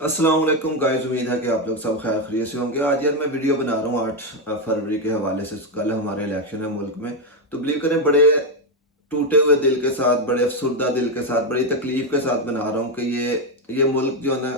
अस्सलाम वालेकुम गाइस, उम्मीद है कि आप लोग सब खैर खैरियत से होंगे। आज यार मैं वीडियो बना रहा हूँ 8 फरवरी के हवाले से। कल हमारे इलेक्शन है मुल्क में, तो बिलीव करें बड़े टूटे हुए दिल के साथ, बड़े अफसुर्दा दिल के साथ, बड़ी तकलीफ के साथ बना रहा हूँ कि ये मुल्क जो है ना,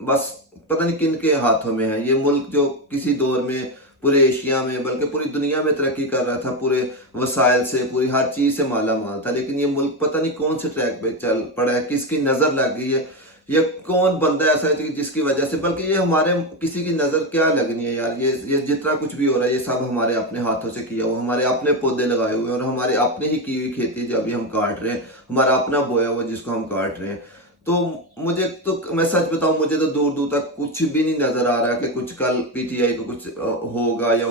बस पता नहीं किन के हाथों में है। ये मुल्क जो किसी दौर में पूरे एशिया में बल्कि पूरी दुनिया में तरक्की कर रहा था, पूरे वसाइल से, पूरी हर चीज से माला माल था, लेकिन ये मुल्क पता नहीं कौन से ट्रैक पे चल पड़ा है, किसकी नजर लग गई है, ये कौन बंदा ऐसा है कि जिसकी वजह से, बल्कि ये हमारे किसी की नजर क्या लगनी है यार। ये जितना कुछ भी हो रहा है, ये सब हमारे अपने हाथों से किया हुआ, हमारे अपने पौधे लगाए हुए हैं और हमारे अपने ही की हुई खेती जो अभी हम काट रहे हैं, हमारा अपना बोया हुआ जिसको हम काट रहे हैं। तो मुझे तो, मैं सच बताऊं, मुझे तो दूर दूर तक कुछ भी नहीं नजर आ रहा कि कुछ कल पीटीआई को कुछ होगा या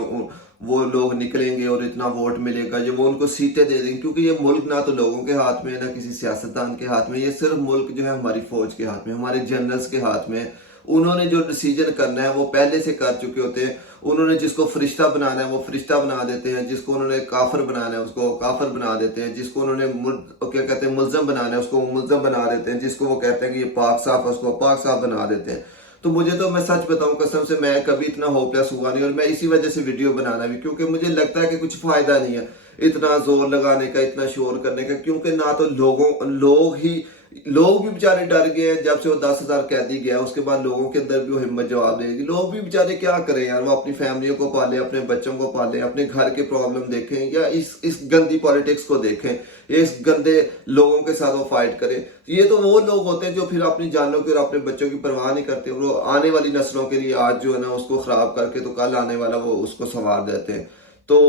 वो लोग निकलेंगे और इतना वोट मिलेगा जो वो उनको सीटें दे देंगे, क्योंकि ये मुल्क ना तो लोगों के हाथ में है, ना किसी सियासतदान के हाथ में। ये सिर्फ मुल्क जो है हमारी फौज के हाथ में, हमारे जनरल्स के हाथ में। उन्होंने जो डिसीजन करना है वो पहले से कर चुके होते हैं। उन्होंने जिसको फरिश्ता बनाना है वो फरिश्ता बना देते हैं, जिसको उन्होंने काफर बनाना है उसको काफर बना देते हैं, जिसको उन्होंने क्या कहते हैं मुल्जम बनाना है उसको मुल्जम बना देते हैं, जिसको वो कहते हैं कि ये पाक साफ है उसको पाक साफ बना देते हैं। तो मुझे तो, मैं सच बताऊं कसम से, मैं कभी इतना होपलेस हुआ नहीं, और मैं इसी वजह से वीडियो बनाना भी, क्योंकि मुझे लगता है कि कुछ फायदा नहीं है इतना जोर लगाने का, इतना शोर करने का, क्योंकि ना तो लोग भी बेचारे डर गए हैं। जब से वो 10,000 कैदी गया उसके बाद लोगों के अंदर भी वो हिम्मत जवाब देगी। लोग भी बेचारे क्या करें यार, वो अपनी फैमिलियों को पाले, अपने बच्चों को पाले, अपने घर के प्रॉब्लम देखें या इस गंदी पॉलिटिक्स को देखें, इस गंदे लोगों के साथ वो फाइट करें। ये तो वो लोग होते हैं जो फिर अपनी जानों की और अपने बच्चों की परवाह नहीं करते। वो आने वाली नस्लों के लिए आज जो है ना उसको खराब करके तो कल आने वाला वो उसको संवार देते हैं। तो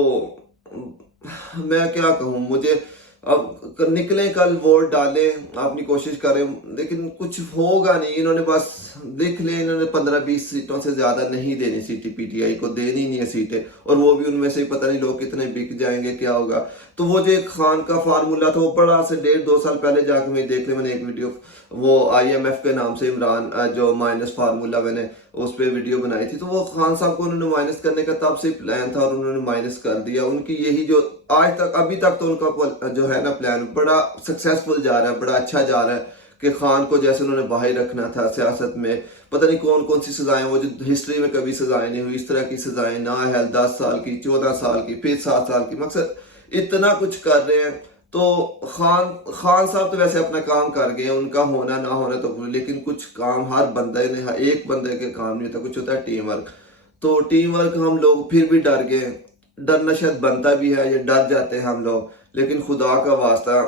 मैं क्या कहूँ, मुझे अब निकले कल वोट डाले, अपनी कोशिश करें, लेकिन कुछ होगा नहीं। इन्होंने बस देख ले, इन्होंने 15-20 सीटों से ज्यादा नहीं देनी सीटें, पीटीआई को देनी नहीं है सीटें, और वो भी उनमें से पता नहीं लोग कितने बिक जाएंगे, क्या होगा। तो वो जो एक खान का फार्मूला था वो बड़ा से 1.5-2 साल पहले जाकर मैं देख ले, मैंने एक वीडियो वो आईएमएफ के नाम से इमरान जो माइनस फार्मूला, मैंने उस पर वीडियो बनाई थी। तो वो खान साहब को उन्होंने माइनस करने का तब से प्लान था और उन्होंने माइनस कर दिया। उनकी यही जो आज तक अभी तक तो उनका जो है ना प्लान बड़ा सक्सेसफुल जा रहा है, बड़ा अच्छा जा रहा है कि खान को जैसे उन्होंने बाहर रखना था सियासत में, पता नहीं कौन कौन सी सजाएं, वो जो हिस्ट्री में कभी सजाएं नहीं हुई इस तरह की सजाएं, ना है 10 साल की, 14 साल की, फिर 7 साल की, मकसद इतना कुछ कर रहे हैं। तो खान साहब तो वैसे अपना काम कर गए, उनका होना ना होना तो, लेकिन कुछ काम हर बंदे ने, हर एक बंदे के काम नहीं होता, कुछ होता है टीम वर्क। तो टीम वर्क हम लोग फिर भी डर गए। डरना शायद बनता भी है, ये डर जाते हैं हम लोग, लेकिन खुदा का वास्ता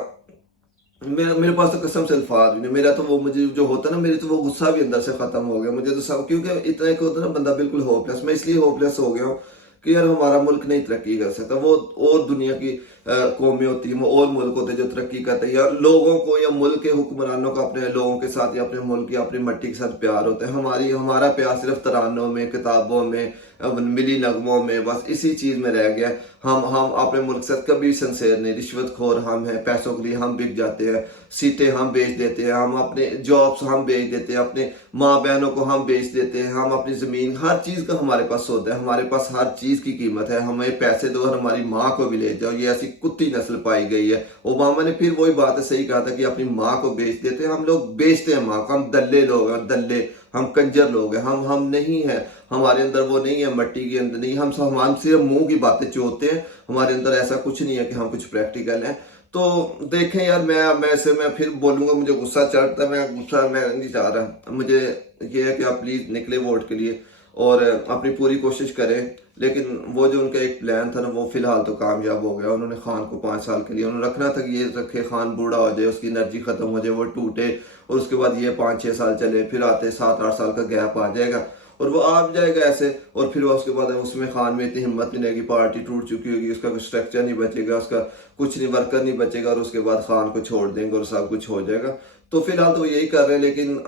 मेरे मेरे पास तो कसम से अल्फाज भी नहीं। मेरा तो वो, मुझे जो होता है ना, मेरी तो वो गुस्सा भी अंदर से खत्म हो गया मुझे तो सब, क्योंकि इतना एक होता है ना बंदा बिल्कुल होपलेस। मैं इसलिए होपलेस हो गया हूँ कि यार हमारा मुल्क नहीं तरक्की कर सकता। वो और दुनिया की कौमें होती हैं, वो और मुल्क होते हैं जो तरक्की करते हैं, या लोगों को या मुल्क के हुक्मरानों को अपने लोगों के साथ या अपने मुल्क या अपनी मट्टी के साथ प्यार होता है। हमारा प्यार सिर्फ तरानों में, किताबों में, मिली नगमों में, बस इसी चीज में रह गया। हम अपने मुल्क से कभी सिंसेयर नहीं, रिश्वतखोर हम हैं, पैसों के लिए हम बिक जाते हैं, सीटें हम बेच देते हैं, हम अपने जॉब्स हम बेच देते हैं, अपने माँ बहनों को हम बेच देते हैं, हम अपनी जमीन, हर चीज का हमारे पास सौदा है, हमारे पास हर चीज की कीमत है। हमें पैसे दो और हमारी माँ को भी ले जाओ, ये ऐसी कुत्ती नस्ल पाई गई है। ओबामा ने फिर वही बात सही कहा था कि अपनी माँ को बेच देते हैं। हम लोग बेचते हैं माँ को, हम दल्ले लोग हैं, दल्ले, हम कंजर लोग हैं, हम नहीं है, हमारे अंदर वो नहीं है, मट्टी के अंदर नहीं। हम सिर्फ मुंह की बातें चोते हैं, हमारे अंदर ऐसा कुछ नहीं है कि हम कुछ प्रैक्टिकल हैं। तो देखें यार, मैं फिर बोलूंगा, मुझे गुस्सा चढ़ता है, मैं नहीं चाह रहा। मुझे ये है कि आप प्लीज निकले वोट के लिए और अपनी पूरी कोशिश करें। लेकिन वो जो उनका एक प्लान था ना, वो फिलहाल तो कामयाब हो गया। उन्होंने खान को 5 साल के लिए उन्होंने रखना था कि ये रखे, खान बूढ़ा हो जाए, उसकी एनर्जी खत्म हो जाए, वो टूटे, और उसके बाद ये 5-6 साल चले, फिर आते 7-8 साल का गैप आ जाएगा और वो आ भी जाएगा ऐसे। और फिर उसके बाद उसमें खान में इतनी हिम्मत नहीं रहेगी, पार्टी टूट चुकी होगी, उसका कुछ स्ट्रक्चर नहीं बचेगा, उसका कुछ नहीं, वर्कर नहीं बचेगा, और उसके बाद खान को छोड़ देंगे और सब कुछ हो जाएगा। तो फिलहाल तो यही कर रहे हैं। लेकिन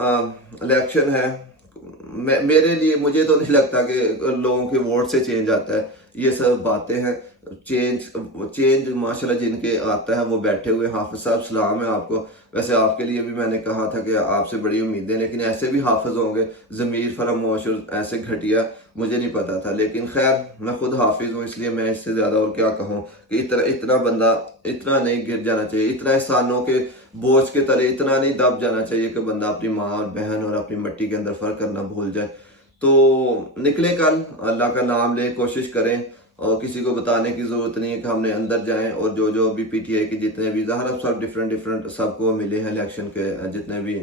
इलेक्शन है, मेरे लिए, मुझे तो नहीं लगता कि लोगों के वोट से चेंज आता है। ये सब बातें हैं, چینج ماشاءاللہ جن کے آتا ہے وہ بیٹھے ہوئے. حافظ صاحب سلام ہے آپ کو. ویسے آپ کے لیے بھی میں نے کہا تھا کہ آپ سے بڑی امیدیں, لیکن ایسے بھی حافظ ہوں گے ضمیر فراموش اور ایسے گھٹیا, مجھے نہیں پتا تھا. لیکن خیر میں خود حافظ ہوں, اس لیے میں اس سے زیادہ اور کیا کہوں کہ اتنا بندہ اتنا نہیں گر جانا چاہیے, اتنا احسانوں کے بوجھ کے تلے اتنا نہیں دب جانا چاہیے کہ بندہ اپنی ماں اور بہن اور اپنی مٹی کے اندر فرق کرنا بھول جائے. تو نکلے کل, اللہ کا نام لے, کوشش کریں, اور کسی کو بتانے کی ضرورت نہیں ہے کہ ہم نے اندر جائیں. اور جو بھی پی ٹی آئی کے جتنے بھی ظاہر سب ڈفرینٹ سب کو ملے ہیں الیکشن کے جتنے بھی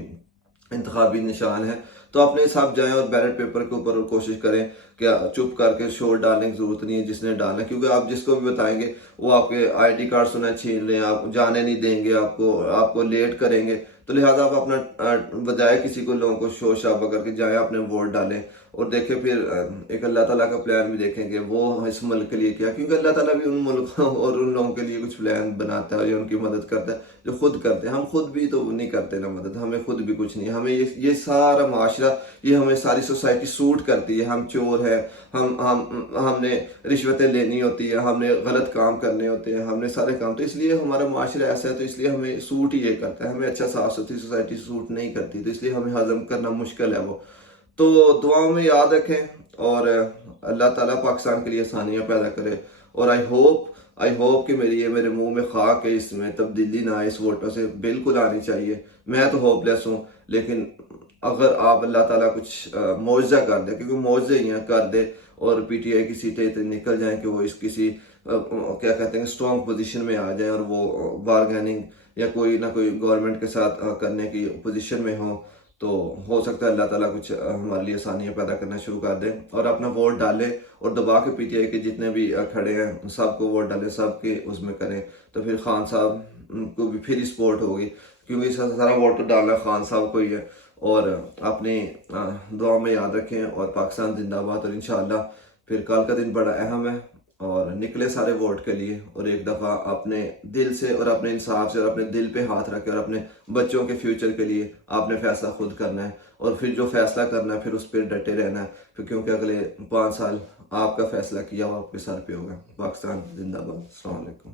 انتخابی نشان ہیں, تو اپنے سب جائیں اور بیلٹ پیپر کے اوپر کوشش کریں کہ چپ کر کے شور ڈالنے کی ضرورت نہیں ہے جس نے ڈالنا, کیونکہ آپ جس کو بھی بتائیں گے وہ آپ کے آئی ڈی کارڈ سنا چھین لیں, آپ جانے نہیں دیں گے, آپ کو لیٹ کریں گے. تو لہٰذا آپ اپنا بجائے کسی کو لوگوں کو شور شرابہ کر کے جائیں اپنے ووٹ ڈالیں, اور دیکھیں پھر ایک اللہ تعالیٰ کا پلان بھی دیکھیں کہ وہ اس ملک کے لیے کیا, کیونکہ اللہ تعالیٰ بھی ان ملکوں اور ان لوگوں کے لیے کچھ پلان بناتا ہے یا ان کی مدد کرتا ہے جو خود کرتے ہیں. ہم خود بھی تو نہیں کرتے نا مدد, ہمیں خود بھی کچھ نہیں, ہمیں یہ سارا معاشرہ, یہ ہمیں ساری سوسائٹی سوٹ کرتی ہے. ہم چور ہیں, ہم نے رشوتیں لینی ہوتی ہے, ہم نے غلط کام کرنے ہوتے ہیں, ہم نے سارے کام, تو اس لیے ہمارا معاشرہ ایسا ہے, تو اس لیے ہمیں سوٹ ہی یہ کرتا ہے. ہمیں اچھا صاف ستھری سوسائٹی سوٹ نہیں کرتی, تو اس لیے ہمیں ہضم کرنا مشکل ہے وہ. تو دعاؤں میں یاد رکھیں, اور اللہ تعالیٰ پاکستان کے لیے آسانیاں پیدا کرے. اور آئی ہوپ کہ میرے منہ میں خاک ہے, اس میں تبدیلی نہ آئے, اس ووٹوں سے بالکل آنی چاہیے. میں تو ہوپ لیس ہوں, لیکن اگر آپ اللہ تعالیٰ کچھ معجزہ کر دے, کیونکہ معجزے ہی ہیں, کر دے اور پی ٹی آئی کی سیٹیں اتنی نکل جائیں کہ وہ اس کسی کیا کہتے ہیں اسٹرانگ پوزیشن میں آ جائیں, اور وہ بارگیننگ یا کوئی نہ کوئی گورنمنٹ کے ساتھ کرنے کی پوزیشن میں ہوں, تو ہو سکتا ہے اللہ تعالیٰ کچھ ہمارے لیے آسانیاں پیدا کرنا شروع کر دیں. اور اپنا ووٹ ڈالیں, اور دبا کے پی ٹی آئی کے جتنے بھی کھڑے ہیں سب کو ووٹ ڈالیں, سب کے اس میں کریں, تو پھر خان صاحب کو بھی پھر ہی سپورٹ ہوگی, کیونکہ اس کا سارا ووٹ تو ڈالنا خان صاحب کو ہی ہے. اور اپنی دعا میں یاد رکھیں, اور پاکستان زندہ باد. اور انشاءاللہ پھر کل کا دن بڑا اہم ہے, اور نکلے سارے ووٹ کے لیے, اور ایک دفعہ اپنے دل سے اور اپنے انصاف سے اور اپنے دل پہ ہاتھ رکھ کے, اور اپنے بچوں کے فیوچر کے لیے آپ نے فیصلہ خود کرنا ہے, اور پھر جو فیصلہ کرنا ہے پھر اس پہ ڈٹے رہنا ہے, کیونکہ اگلے 5 سال آپ کا فیصلہ کیا وہ آپ کے سر پہ ہوگا. پاکستان زندہ باد. السلام علیکم.